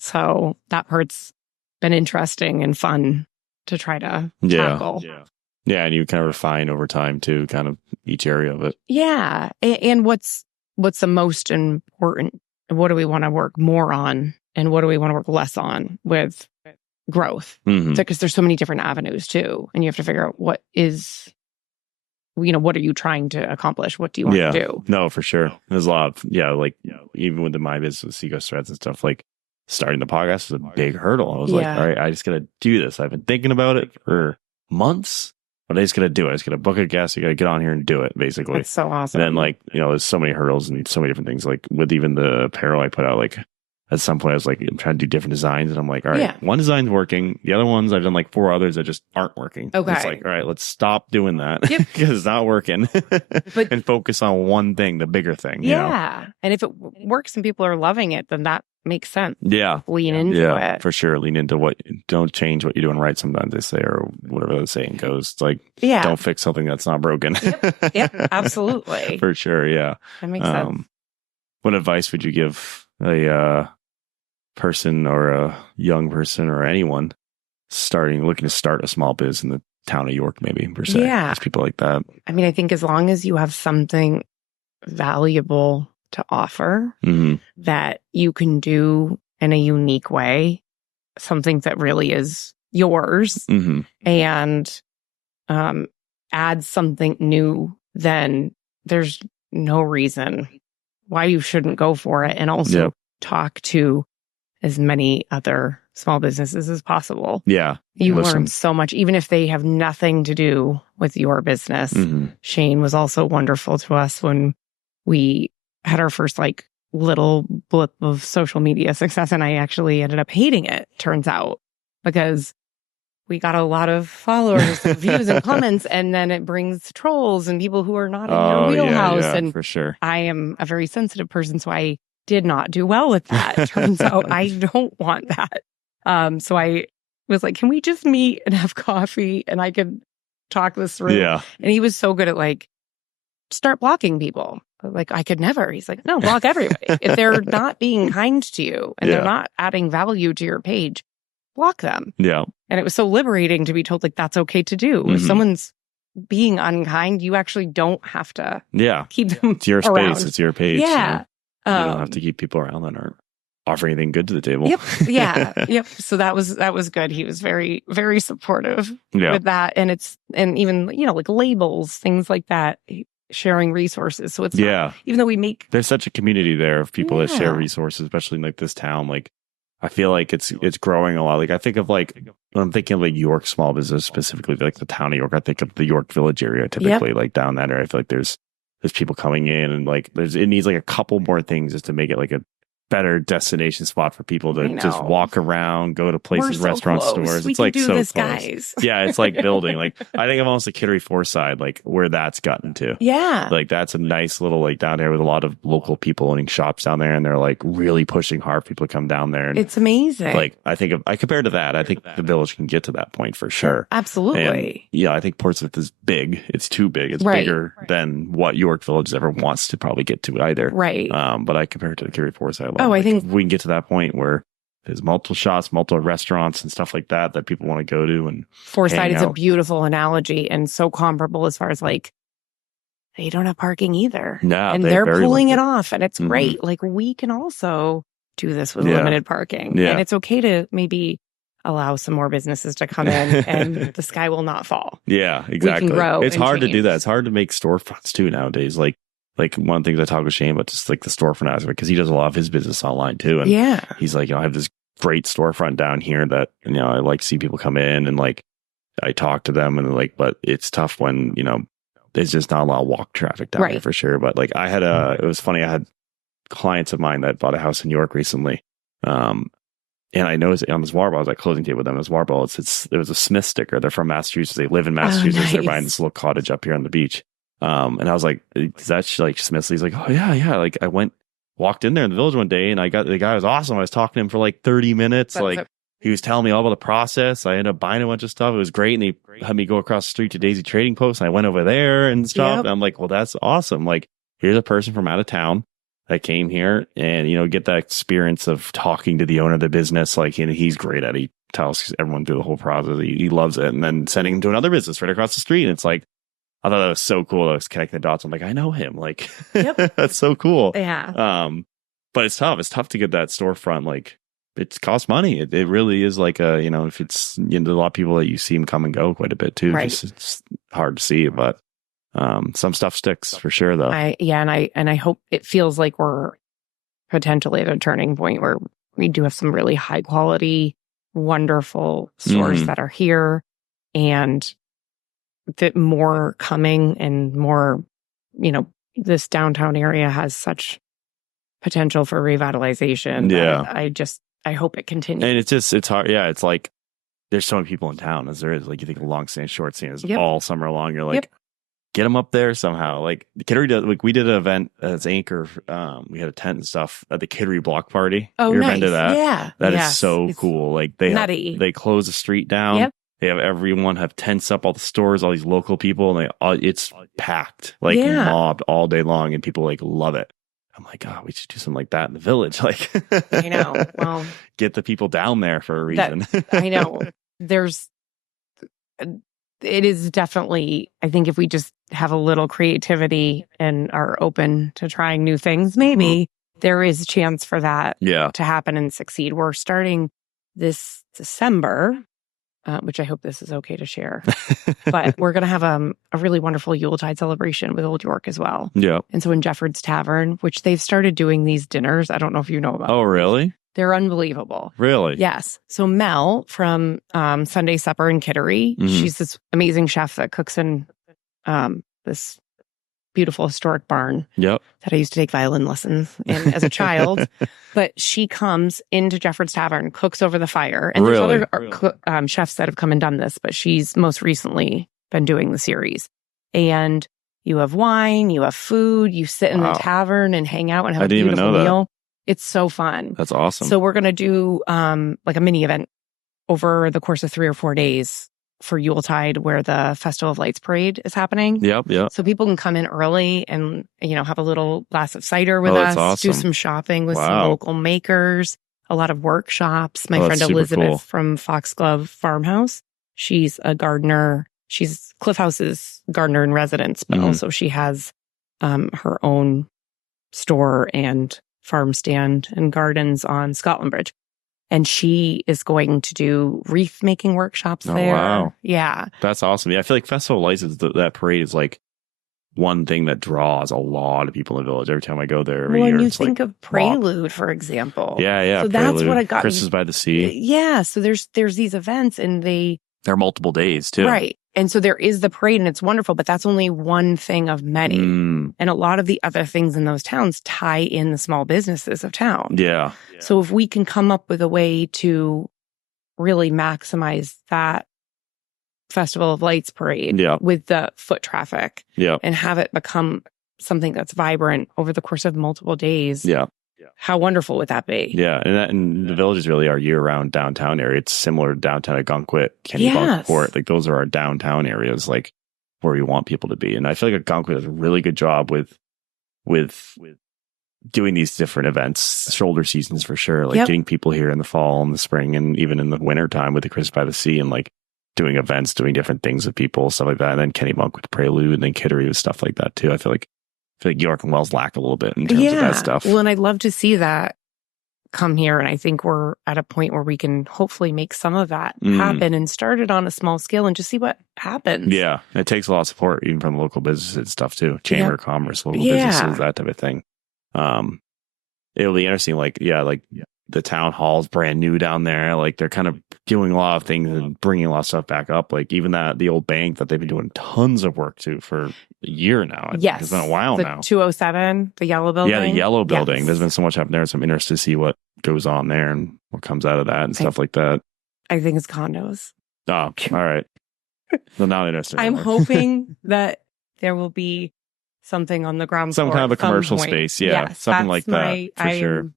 So that part's been interesting and fun to try to tackle. Yeah, and you kind of refine over time too, kind of each area of it. Yeah. And what's the most important? What do we want to work more on? And what do we want to work less on with growth? Because there's so many different avenues too. And you have to figure out what are you trying to accomplish? What do you want to do? No, for sure. There's a lot of, even with my business, Ego Threads and stuff, like starting the podcast was a big hurdle. I was like, all right, I just got to do this. I've been thinking about it for months, but I just got to do it. I just got to book a guest. You got to get on here and do it, basically. That's so awesome. And then, like, you know, there's so many hurdles and so many different things. Like with even the apparel I put out, like at some point I was like, I'm trying to do different designs. And I'm like, all right, one design's working. The other ones, I've done like 4 others that just aren't working. Okay. It's like, all right, let's stop doing that because it's not working and focus on one thing, the bigger thing. You know? And if it works and people are loving it, then that makes sense. Lean into it. For sure. Lean into don't change what you're doing right sometimes they say, or whatever the saying goes. It's like, don't fix something that's not broken. Yep, absolutely. For sure. Yeah. That makes sense. What advice would you give a person or a young person or anyone looking to start a small biz in the town of York, maybe, per se? Just people like that. I mean, I think as long as you have something valuable to offer that you can do in a unique way, something that really is yours, and add something new, then there's no reason why you shouldn't go for it. And also talk to as many other small businesses as possible. Yeah. You learn so much, even if they have nothing to do with your business. Shane was also wonderful to us when we had our first like little blip of social media success. And I actually ended up hating it, turns out, because we got a lot of followers and views and comments, and then it brings trolls and people who are not in your wheelhouse. And for sure. I am a very sensitive person, so I did not do well with that. Turns out I don't want that. So I was like, can we just meet and have coffee and I could talk this through? Yeah. And he was so good at like, start blocking people. Like, I could never. He's like, no, block everybody. If they're not being kind to you and they're not adding value to your page, block them. Yeah. And it was so liberating to be told, like, that's okay to do. If someone's being unkind, you actually don't have to keep them It's your around. Space. It's your page. Yeah. You don't have to keep people around that aren't offering anything good to the table. Yep. Yeah. Yep. So that was good. He was very, very supportive with that. And even, you know, like labels, things like that, sharing resources. So it's not, even though there's such a community there of people that share resources, especially in like this town. Like, I feel like it's growing a lot. Like, I think of like, when I'm thinking of like York small business, specifically like the town of York, I think of the York Village area typically, like down that area. I feel like there's people coming in and like it needs like a couple more things just to make it like a better destination spot for people to just walk around, go to places, restaurants, stores. We it's like do so this, close. Guys. Yeah, it's like building. Like, I think of almost the Kittery Forsyth, like where that's gotten to. Yeah. Like, that's a nice little like down there with a lot of local people owning shops down there, and they're like really pushing hard for people to come down there. And it's amazing. Like, I compare to that, I think the village can get to that point for sure. Absolutely. And, I think Portsmouth is big. It's too big. It's bigger than what York Village ever wants to probably get to either. Right. But I compare it to the Kittery Forsyth. I think we can get to that point where there's multiple shops, multiple restaurants and stuff like that people want to go to. And Forsyth is a beautiful analogy and so comparable as far as like, they don't have parking either. No, and they're pulling it off, and it's great. Like, we can also do this with limited parking. And it's okay to maybe allow some more businesses to come in and the sky will not fall. Yeah, exactly. We can grow. It's hard to do that. It's hard to make storefronts too nowadays. Like one of the things I talk with Shane about, just like the storefront aspect, because he does a lot of his business online too. And he's like, I have this great storefront down here that, I like to see people come in and like, I talk to them and like, but it's tough when, there's just not a lot of walk traffic down there for sure. But like it was funny. I had clients of mine that bought a house in York recently. And I noticed on this water bottle, I was at closing table with them. This water bottle, there was a Smith sticker. They're from Massachusetts. They live in Massachusetts. Oh, nice. They're buying this little cottage up here on the beach. And I was like, is that like Smith's? He's like, oh yeah. Like, I walked in there in the village one day and the guy was awesome. I was talking to him for like 30 minutes. He was telling me all about the process. I ended up buying a bunch of stuff. It was great. And they had me go across the street to Daisy Trading Post. And I went over there and stuff. And I'm like, well, that's awesome. Like, here's a person from out of town that came here and, get that experience of talking to the owner of the business. Like, he's great at it. He tells everyone through the whole process. He loves it. And then sending him to another business right across the street. And it's like, I thought that was so cool. I was connecting the dots. I'm like, I know him. Like, that's so cool. Yeah. But it's tough. It's tough to get that storefront. Like, it costs money. It really is like if it's, a lot of people that you see them come and go quite a bit too. Right. It's hard to see, but some stuff sticks for sure though. And I hope it feels like we're potentially at a turning point where we do have some really high quality, wonderful stores that are here, and that more coming and more, this downtown area has such potential for revitalization. Yeah. I hope it continues. And it's hard. Yeah. It's like, there's so many people in town as there is. Like, you think long stand, short stand is all summer long. You're like, get them up there somehow. Like, the Kittery does, like, we did an event as Anchor. We had a tent and stuff at the Kittery block party. Oh, you nice. Been to that? Yeah. That is so cool. Like, they close the street down. Yep. They have everyone have tents up, all the stores, all these local people, and it's packed, like mobbed all day long, and people like love it. I'm like, oh, we should do something like that in the village. Like, I know. Well, get the people down there for a reason. I know. It is definitely, I think if we just have a little creativity and are open to trying new things, maybe there is a chance for that to happen and succeed. We're starting this December, which I hope this is okay to share, but we're going to have a really wonderful Yuletide celebration with Old York as well. Yeah. And so in Jefford's Tavern, which they've started doing these dinners. I don't know if you know about Oh, really? They're unbelievable. Really? Yes. So Mel from Sunday Supper in Kittery, she's this amazing chef that cooks in this beautiful historic barn that I used to take violin lessons in as a child. But she comes into Jefford's Tavern, cooks over the fire. And there's other chefs that have come and done this, but she's most recently been doing the series. And you have wine, you have food, you sit in the tavern and hang out and have a beautiful meal. It's so fun. That's awesome. So we're going to do like a mini event over the course of 3 or 4 days for Yuletide, where the Festival of Lights parade is happening. Yep. So people can come in early and, have a little glass of cider with us, awesome. Do some shopping with some local makers, a lot of workshops. My friend Elizabeth from Foxglove Farmhouse, she's a gardener. She's Cliff House's gardener in residence, but also she has her own store and farm stand and gardens on Scotland Bridge. And she is going to do wreath making workshops there. Wow. Yeah. That's awesome. Yeah, I feel like Festival of Lights, that parade is like one thing that draws a lot of people in the village every time I go there every year. When you think of Prelude, for example. Yeah. So Prelude. That's what I got. Christmas by the Sea. Yeah. So there's these events and there are multiple days too. Right. And so there is the parade and it's wonderful, but that's only one thing of many. And a lot of the other things in those towns tie in the small businesses of town. Yeah. So if we can come up with a way to really maximize that Festival of Lights parade with the foot traffic and have it become something that's vibrant over the course of multiple days. Yeah. How wonderful would that be? Yeah, and the villages really are year-round downtown area. It's similar to downtown Algonquin, Kennebunkport. Like, those are our downtown areas, like, where we want people to be. And I feel like Algonquin does a really good job with doing these different events, shoulder seasons for sure, like getting people here in the fall and the spring and even in the winter time with the Christmas by the Sea and like doing events, doing different things with people, stuff like that. And then Kennebunk with the Prelude and then Kittery with stuff like that too. I feel like York and Wells lack a little bit in terms of that stuff. Well, and I'd love to see that come here. And I think we're at a point where we can hopefully make some of that happen and start it on a small scale and just see what happens. Yeah. It takes a lot of support, even from the local businesses and stuff too. Chamber of Commerce, local businesses, that type of thing. It'll be interesting. Like the town hall's brand new down there. Like, they're kind of doing a lot of things and bringing a lot of stuff back up. Like, even the old bank that they've been doing tons of work to for a year now. It's been a while now. 207, the yellow building. Yeah, the yellow building. Yes. There's been so much happening there. So I'm interested to see what goes on there and what comes out of that and stuff like that. I think it's condos. Oh, all right. Well, now I'm interested. I'm hoping that there will be something on the ground floor. Some kind of a commercial space. Yeah. Something like that. For sure.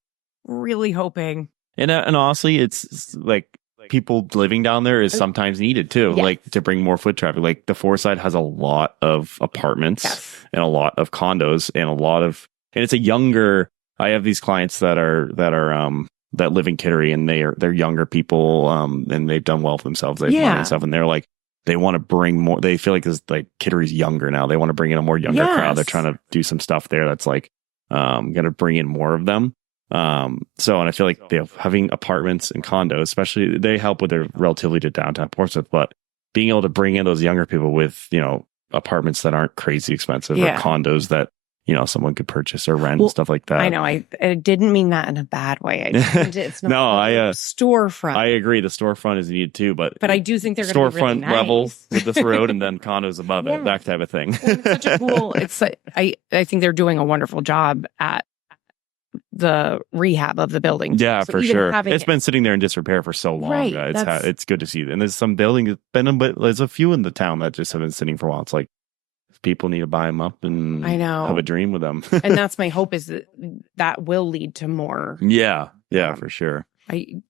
Really hoping. And honestly, it's like people living down there is sometimes needed too, like to bring more foot traffic. Like, the Foreside has a lot of apartments and a lot of condos and and it's a younger. I have these clients that live in Kittery and they're younger people, and they've done well for themselves. They've money and stuff, and they're like, they want to bring more. They feel like it's like Kittery's younger now. They want to bring in a more younger crowd. They're trying to do some stuff there that's like going to bring in more of them. And I feel like having apartments and condos, especially, they help with their relatively to downtown Portsmouth, but being able to bring in those younger people with, apartments that aren't crazy expensive or condos that, someone could purchase or rent and stuff like that. I know. I didn't mean that in a bad way. I just meant it's not storefront. I agree. The storefront is needed too, but I do think they're going to be really nice. Level with this road and then condos above it, that type of thing. Well, it's such a cool. I think they're doing a wonderful job at the rehab of the building. Yeah, so for sure. It's been sitting there in disrepair for so long. Right. It's good to see. And there's some buildings but there's a few in the town that just have been sitting for a while. It's like people need to buy them up and have a dream with them. And that's my hope, is that will lead to more. Yeah, for sure.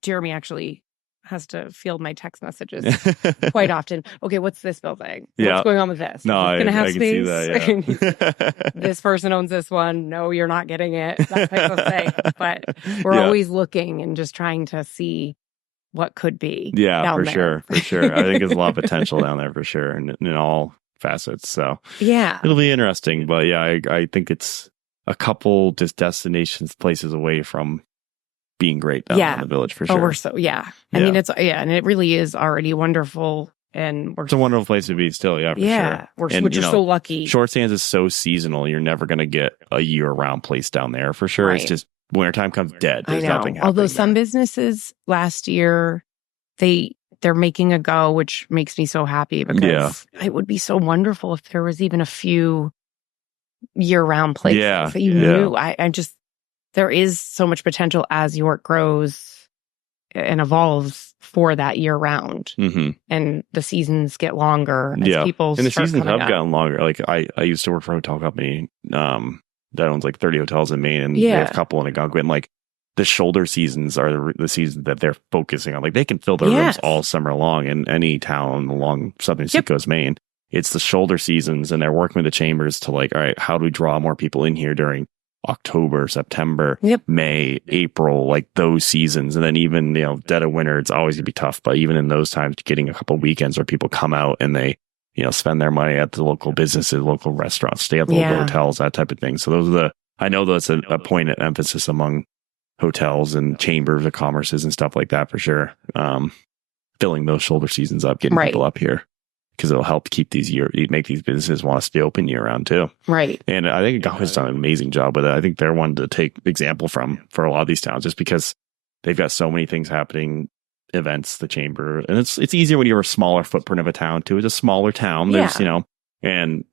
Jeremy actually has to field my text messages quite often. Okay, what's this building? What's going on with this? No, I can space? See that, yeah. This person owns this one. No, you're not getting it. That type of thing. But we're always looking and just trying to see what could be. Yeah, for sure. I think there's a lot of potential down there for sure, and in all facets. So it'll be interesting. But I think it's a couple just places away from being great down in the village for sure. I mean, it's and it really is already wonderful, and it's a wonderful place to be still. For sure. We're so lucky. Short Sands is so seasonal. You're never going to get a year-round place down there for sure. Right. It's just wintertime comes dead. There's nothing happening. Although some businesses last year, they're making a go, which makes me so happy, because it would be so wonderful if there was even a few year-round places that you knew. There is so much potential as York grows and evolves for that year-round, and the seasons get longer as people and the seasons have up. gotten longer. Like I used to work for a hotel company that owns like 30 hotels in Maine, and they have a couple in Algonquin. And like the shoulder seasons are the seasons that they're focusing on. Like they can fill their rooms all summer long in any town along southern seacoast Maine. It's the shoulder seasons, and they're working with the chambers to like, all right, how do we draw more people in here during October, September, May, April, like those seasons. And then even, dead of winter, it's always gonna be tough. But even in those times, getting a couple of weekends where people come out and they, spend their money at the local businesses, local restaurants, stay at the local hotels, that type of thing. So I know that's a point of emphasis among hotels and chambers of commerces and stuff like that for sure. Filling those shoulder seasons up, getting people up here. Because it'll help keep make these businesses want to stay open year round too. Right. And I think Algonquin's done an amazing job with it. I think they're one to take example from for a lot of these towns, just because they've got so many things happening, events, the chamber. And it's easier when you have a smaller footprint of a town too. It's a smaller town. There's, and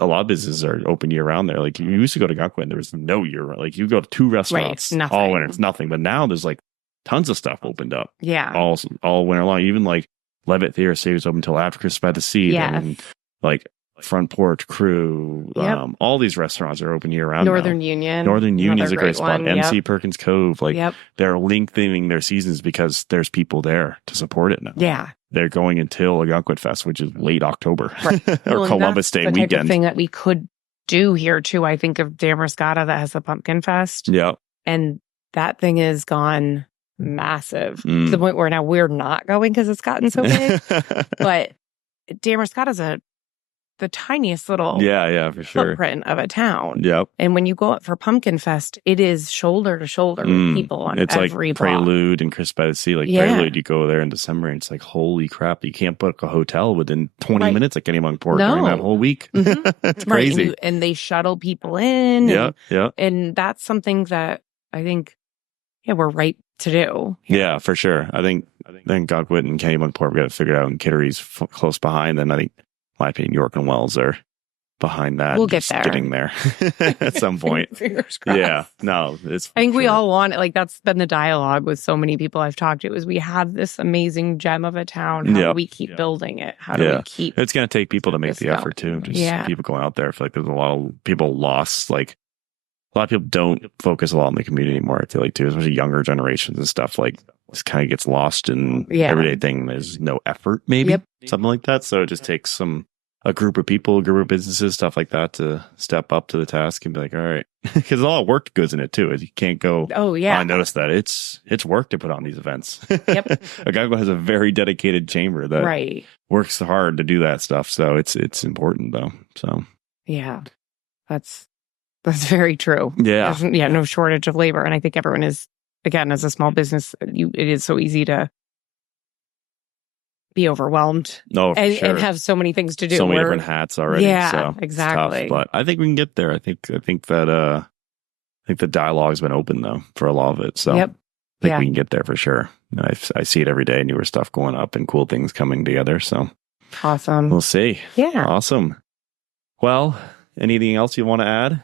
a lot of businesses are open year round there. Like you used to go to Algonquin, there was no year round. Like you go to 2 restaurants all winter, it's nothing. But now there's like tons of stuff opened up. Yeah. All winter long. Even like Levitt Theater stays open until after Christmas by the Sea. And like Front Porch Crew. All these restaurants are open year round. Northern Union is a great spot. MC Perkins Cove. Like they're lengthening their seasons because there's people there to support it now. Yeah. They're going until Algonquin Fest, which is late October or Columbus Day weekend. Type of thing that we could do here too. I think of Damascotta that has the Pumpkin Fest. Yeah. And that thing is gone massive to the point where now we're not going because it's gotten so big. But Damascotta's the tiniest little for sure footprint of a town. Yep. And when you go up for Pumpkin Fest, it is shoulder to shoulder with people on every like block. Prelude and Chris by the Sea. Like Prelude, you go there in December and it's like, holy crap, you can't book a hotel within 20 minutes at Kennebunkport during that whole week. It's crazy. And they shuttle people in. And that's something that I think we're right to do. Yeah, for sure. I think then Godwit and Kennebunkport got it figured out, and Kittery's close behind. Then I think, in my opinion, York and Wells are behind that. We'll get there. Getting there at some point. Fingers crossed. Yeah, no, it's. I think we all want it. Like that's been the dialogue with so many people I've talked to. Is we have this amazing gem of a town. How do we keep building it? How do we keep? It's going to take people to make the effort too. Just people going out there. I feel like there's a lot of people lost. Like a lot of people don't focus a lot on the community anymore. I feel like too, especially younger generations and stuff. Like this kind of gets lost in everyday thing. There's no effort, maybe something like that. So it just takes a group of people, a group of businesses, stuff like that, to step up to the task and be like, all right, because a lot of work goes in it too. You can't go. Oh yeah, I noticed that it's work to put on these events. Yep, a guy who has a very dedicated chamber that works hard to do that stuff. So it's important though. So yeah, that's very true. Yeah, there's, no shortage of labor, and I think everyone is, again, as a small business, it is so easy to be overwhelmed and have so many things to do. So many different hats already. Yeah, so exactly. It's tough, but I think we can get there. I think that I think the dialogue's been open though for a lot of it. So I think we can get there for sure. I see it every day, newer stuff going up and cool things coming together. So awesome. We'll see. Yeah. Awesome. Well, anything else you want to add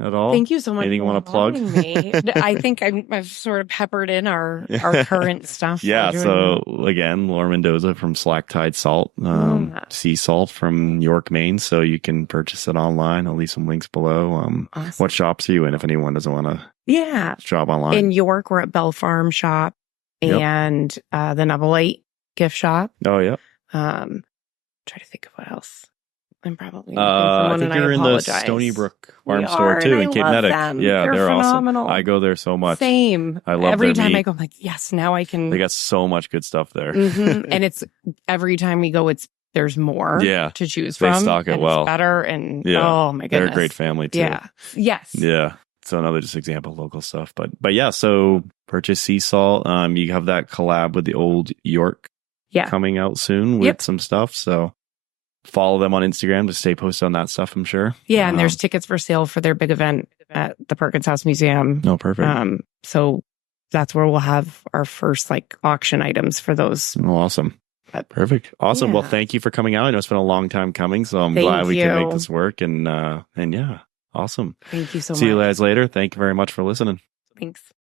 at all? Thank you so much. Anything you want to plug? Me. I think I've sort of peppered in our current stuff. Yeah. So again, Laura Mendoza from Slack Tide Salt, sea salt from York, Maine. So you can purchase it online. I'll leave some links below. Awesome. What shops are you in if anyone doesn't want to shop online? In York, we're at Bell Farm Shop and the Novelite gift shop. Oh, yeah. Try to think of what else. I'm probably I think you're in the Stony Brook Farm Store too in Cape Medic. Them. Yeah, they're phenomenal. Awesome. I go there so much. Same. I love every their time meat. I go. I'm like, yes, now I can. They got so much good stuff there, and it's every time we go, there's more to choose from. They stock it well. It's better and oh my goodness, they're a great family too. Yeah. Yes. Yeah. So another just example of local stuff, but yeah. So purchase sea salt. You have that collab with the Old York coming out soon with some stuff. So follow them on Instagram to stay posted on that stuff, I'm sure. Yeah, and there's tickets for sale for their big event at the Perkins House Museum. Oh, perfect. So that's where we'll have our first auction items for those. Oh, awesome. Perfect. Awesome. Yeah. Well, thank you for coming out. I know it's been a long time coming, so I'm glad we can make this work. And yeah, awesome. Thank you so much. See you guys later. Thank you very much for listening. Thanks.